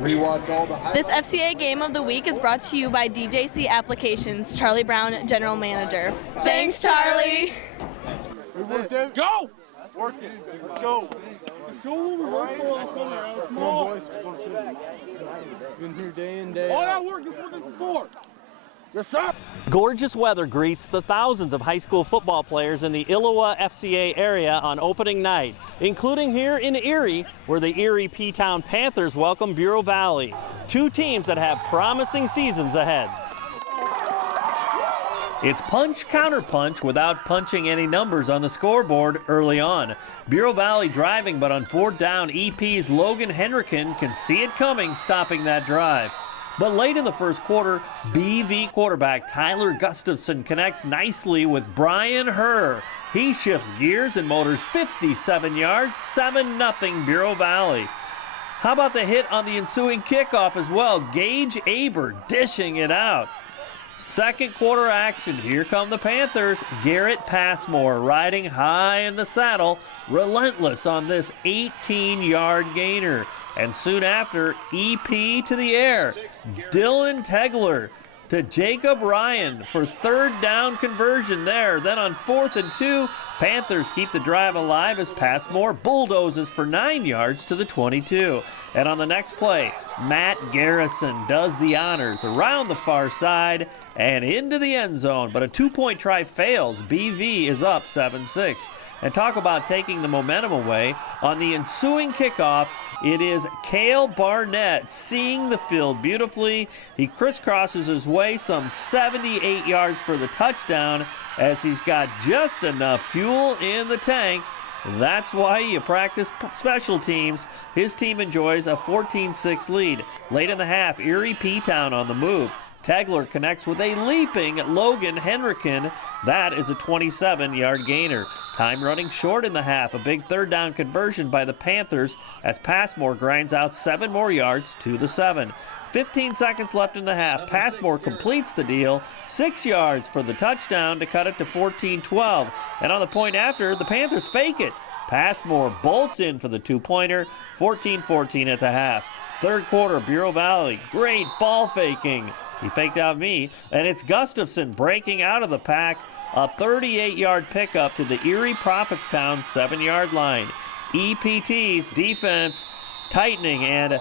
Rewatch all the This FCA Game of the Week is brought to you by DJC Applications, Charlie Brown, General Manager. Thanks, Charlie! Go! Work it. Let's go. Show what we work for. Let's go there. Come on, boys. Been here day in, day all out. that work is what this is for. Yes, sir. Gorgeous weather greets the thousands of high school football players in the ILLOWA FCA area on opening night, including here in Erie, where the Erie-P'town Panthers welcome Bureau Valley, two teams that have promising seasons ahead. It's punch, counter-punch without punching any numbers on the scoreboard early on. Bureau Valley driving, but on fourth down, EP's Logan Henrikin can see it coming, stopping that drive. But late in the first quarter, BV quarterback Tyler Gustafson connects nicely with Brian Herr. He shifts gears and motors 57 yards, 7-0 Bureau Valley. How about the hit on the ensuing kickoff as well? Gage Aber dishing it out. Second quarter action, here come the Panthers. Garrett Passmore riding high in the saddle, relentless on this 18-yard gainer. And soon after, EP to the air. Dylan Tegler to Jacob Ryan for third down conversion there. Then on 4th and 2, Panthers keep the drive alive as Passmore bulldozes for 9 yards to the 22. And on the next play, Matt Garrison does the honors around the far side and into the end zone. But a two-point try fails. BV is up 7-6. And talk about taking the momentum away. On the ensuing kickoff, it is Cale Barnett seeing the field beautifully. He crisscrosses his way some 78 yards for the touchdown as he's got just enough fuel in the tank. That's why you practice special teams. His team enjoys a 14-6 lead. Late in the half, Erie-P'town on the move. Tegler connects with a leaping Logan Henrikin. That is a 27-yard gainer. Time running short in the half. A big third down conversion by the Panthers as Passmore grinds out 7 more yards to the 7. 15 seconds left in the half. Passmore completes the deal. 6 yards for the touchdown to cut it to 14-12. And on the point after, the Panthers fake it. Passmore bolts in for the two-pointer. 14-14 at the half. Third quarter, Bureau Valley. Great ball faking. He faked out me, and it's Gustafson breaking out of the pack. A 38-yard pickup to the Erie-Prophetstown 7-yard line. EPT's defense tightening, and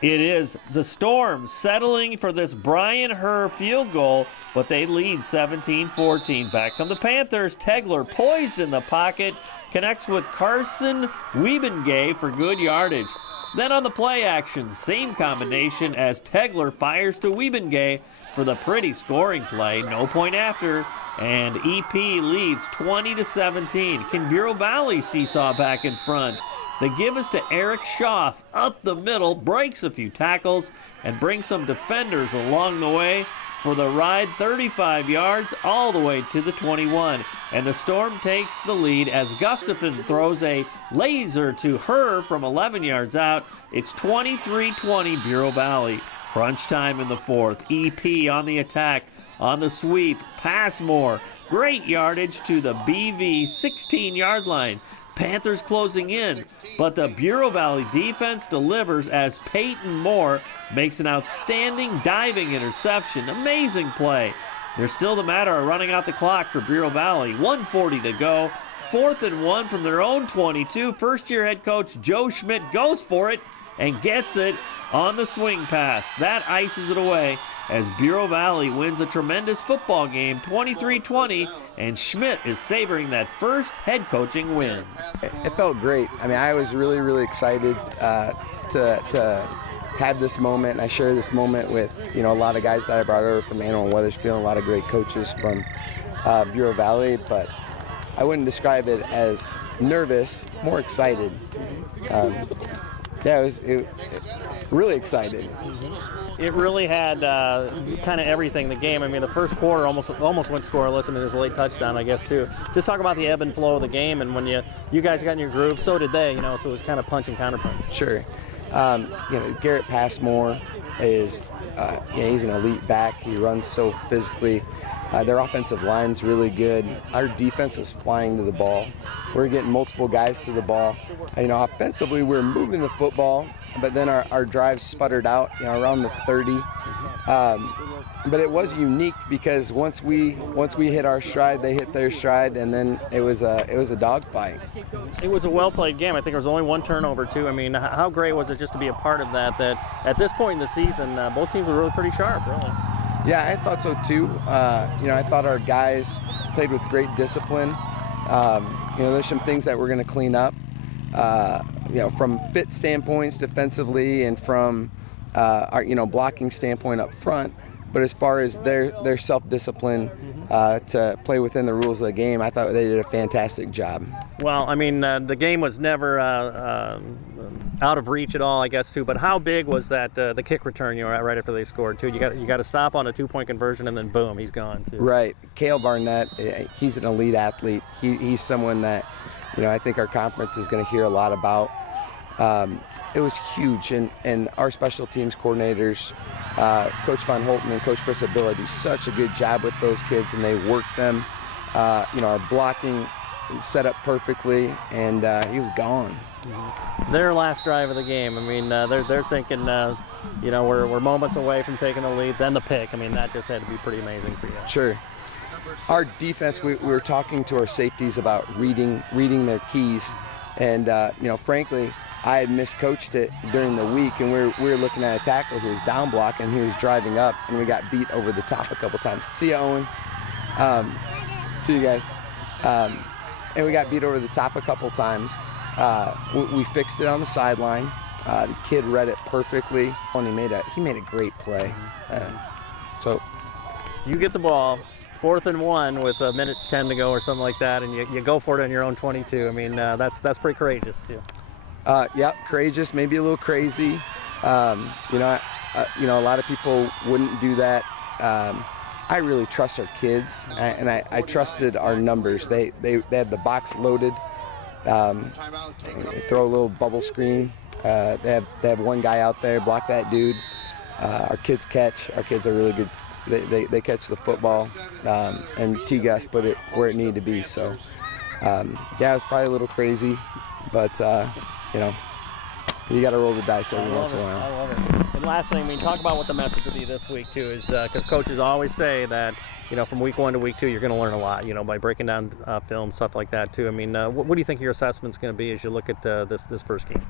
it is the Storm settling for this Brian Herr field goal, but they lead 17-14. Back come the Panthers. Tegler poised in the pocket, connects with Carson Wiebengay for good yardage. Then on the play action, same combination as Tegler fires to Wiebengay for the pretty scoring play. No point after, and EP leads 20-17. Can Bureau Valley seesaw back in front? The give is to Eric Schaff up the middle, breaks a few tackles, and brings some defenders along the way for the ride 35 yards all the way to the 21. And the Storm takes the lead as Gustafson throws a laser to Herr from 11 yards out. It's 23-20 Bureau Valley. Crunch time in the fourth. EP on the attack, on the sweep. Passmore, great yardage to the BV 16-yard line. Panthers closing in, but the Bureau Valley defense delivers as Peyton Moore makes an outstanding diving interception. Amazing play. There's still the matter of running out the clock for Bureau Valley. 1:40 to go. 4th and 1 from their own 22. First-year head coach Joe Schmidt goes for it and gets it on the swing pass. That ices it away as Bureau Valley wins a tremendous football game, 23-20, and Schmidt is savoring that first head coaching win. It felt great. I mean, I was really, really excited to have this moment. I share this moment with, a lot of guys that I brought over from Antelope and Wethersfield, a lot of great coaches from Bureau Valley, but I wouldn't describe it as nervous, more excited. Yeah, it really excited. It really had kind of everything, the game. I mean, the first quarter almost went scoreless. I mean, there's a late touchdown, I guess, too. Just talk about the ebb and flow of the game, and when you guys got in your groove, so did they, so it was kind of punch and counterpunch. Sure. Garrett Passmore is, he's an elite back. He runs so physically. Their offensive line's really good. Our defense was flying to the ball. We were getting multiple guys to the ball. Offensively, we were moving the football, but then our drives sputtered out, around the 30. But it was unique because once we hit our stride, they hit their stride, and then it was a dogfight. It was a well-played game. I think there was only one turnover, too. I mean, how great was it just to be a part of that at this point in the season, both teams were really pretty sharp, really. Yeah, I thought so, too. I thought our guys played with great discipline. There's some things that we're going to clean up, from fit standpoints defensively and from our blocking standpoint up front. But as far as their self-discipline to play within the rules of the game, I thought they did a fantastic job. Well, I mean, the game was never out of reach at all, I guess, too. But how big was that the kick return right after they scored, too? You got to stop on a 2-point conversion, and then boom, he's gone, too. Right. Cale Barnett, he's an elite athlete. He's someone that I think our conference is going to hear a lot about. It was huge, and our special teams coordinators, Coach Von Holten and Coach Brissabilla, do such a good job with those kids, and they work them. Our blocking is set up perfectly, and he was gone. Their last drive of the game, I mean, they're thinking, we're moments away from taking the lead, then the pick. I mean, that just had to be pretty amazing for you. Sure. Our defense, we were talking to our safeties about reading their keys, and frankly, I had miscoached it during the week, and we were looking at a tackle who was down blocking, he was driving up, and we got beat over the top a couple times. See ya, Owen. See you guys. And we got beat over the top a couple times. We fixed it on the sideline. The kid read it perfectly, and he made a great play. So you get the ball, 4th and 1 with 1:10 to go or something like that, and you go for it on your own 22. I mean, that's pretty courageous too. Yep, courageous, maybe a little crazy. A lot of people wouldn't do that. I really trust our kids, and I trusted our numbers. They had the box loaded. They throw a little bubble screen. They have one guy out there, block that dude. Our kids catch. Our kids are really good. They catch the football, and T-Gus put it where it needed to be. So, it was probably a little crazy, but you got to roll the dice every once in a while. I love it. And last thing, I mean, talk about what the message will be this week too, is because coaches always say that from week 1 to week 2 you're going to learn a lot, by breaking down film, stuff like that too. I mean, what do you think your assessment's going to be as you look at this first game?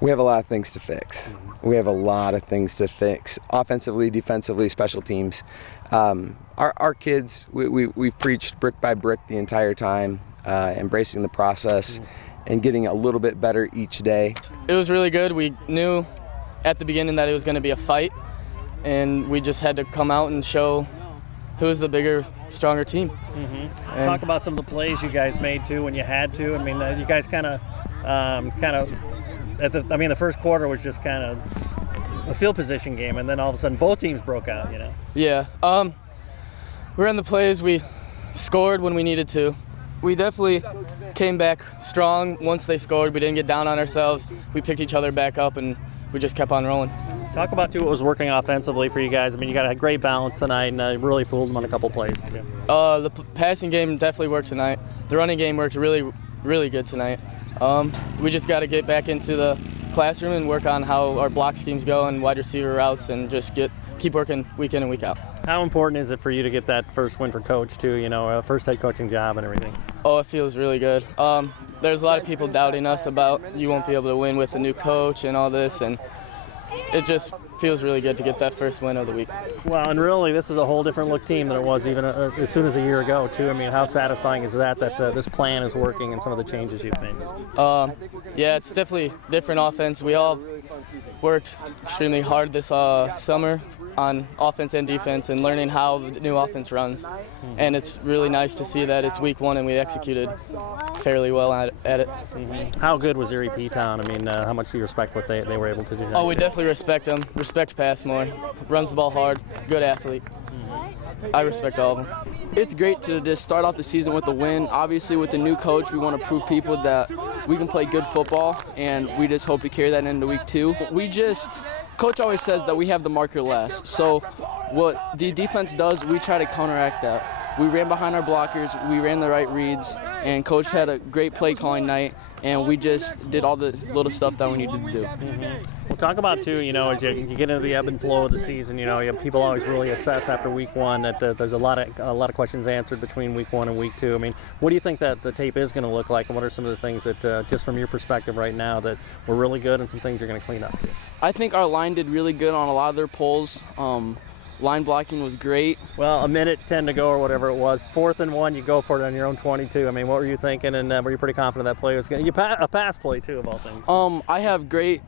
We have a lot of things to fix. We have a lot of things to fix, offensively, defensively, special teams. Our kids, we've preached brick by brick the entire time, embracing the process. And getting a little bit better each day. It was really good. We knew at the beginning that it was going to be a fight, and we just had to come out and show who was the bigger, stronger team. Mm-hmm. Talk about some of the plays you guys made too when you had to. I mean, you guys kind of, the first quarter was just kind of a field position game, and then all of a sudden both teams broke out. Yeah. We ran the plays. We scored when we needed to. We definitely came back strong once they scored. We didn't get down on ourselves. We picked each other back up, and we just kept on rolling. Talk about what was working offensively for you guys. I mean, you got a great balance tonight, and really fooled them on a couple plays too. The passing game definitely worked tonight. The running game worked really, really good tonight. We just got to get back into the classroom and work on how our block schemes go and wide receiver routes, and just keep working week in and week out. How important is it for you to get that first win for coach too, first head coaching job and everything? Oh, it feels really good. There's a lot of people doubting us about you won't be able to win with a new coach and all this, and it just feels really good to get that first win of the week. Well, and really this is a whole different look team than it was even as soon as a year ago too. I mean, how satisfying is that this plan is working and some of the changes you've made? Yeah, it's definitely different offense. We all worked extremely hard this summer on offense and defense and learning how the new offense runs. And it's really nice to see that it's week 1 and we executed fairly well at it. Mm-hmm. How good was Erie-P'town? I mean, how much do you respect what they were able to do? Oh, we definitely respect them. Respect Passmore. Runs the ball hard. Good athlete. I respect all of them. It's great to just start off the season with a win. Obviously, with the new coach, we want to prove people that we can play good football, and we just hope to carry that into week 2. We just Coach always says that we have the marker last. So what the defense does, we try to counteract that. We ran behind our blockers, we ran the right reads, and Coach had a great play calling night, and we just did all the little stuff that we needed to do. Well, talk about, too, you know, as you get into the ebb and flow of the season, you know, people always really assess after week one that there's a lot of questions answered between week one and week two. I mean, what do you think that the tape is going to look like, and what are some of the things that, just from your perspective right now, that were really good and some things you're going to clean up? I think our line did really good on a lot of their pulls. Line blocking was great. Well, a minute 10 to go or whatever it was. 4th and 1, you go for it on your own 22. I mean, what were you thinking, and were you pretty confident that play was going to – a pass play, too, of all things? I have great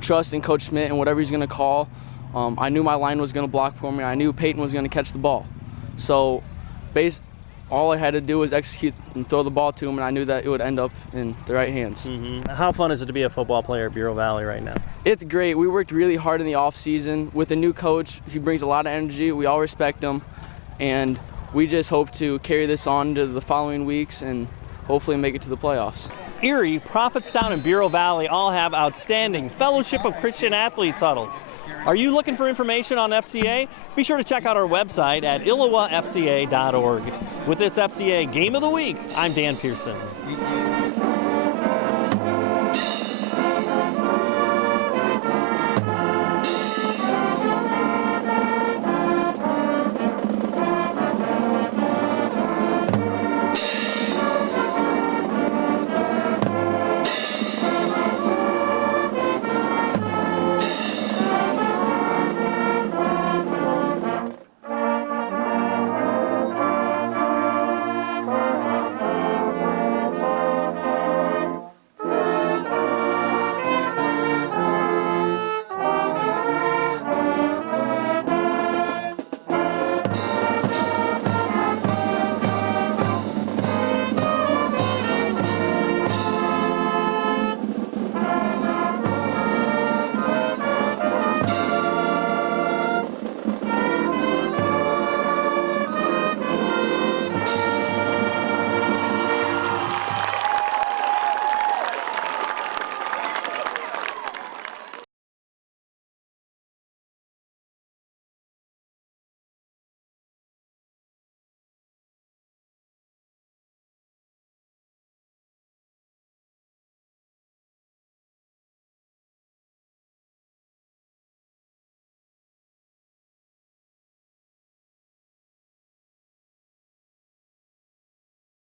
trust in Coach Schmidt and whatever he's going to call. I knew my line was going to block for me. I knew Peyton was going to catch the ball. So all I had to do was execute and throw the ball to him, and I knew that it would end up in the right hands. How fun is it to be a football player at Bureau Valley right now? It's great. We worked really hard in the off season with a new coach. He brings a lot of energy. We all respect him, and we just hope to carry this on to the following weeks and hopefully make it to the playoffs. Erie, Prophetstown, and Bureau Valley all have outstanding Fellowship of Christian Athletes huddles. Are you looking for information on FCA? Be sure to check out our website at illowafca.org. With this FCA Game of the Week, I'm Dan Pearson.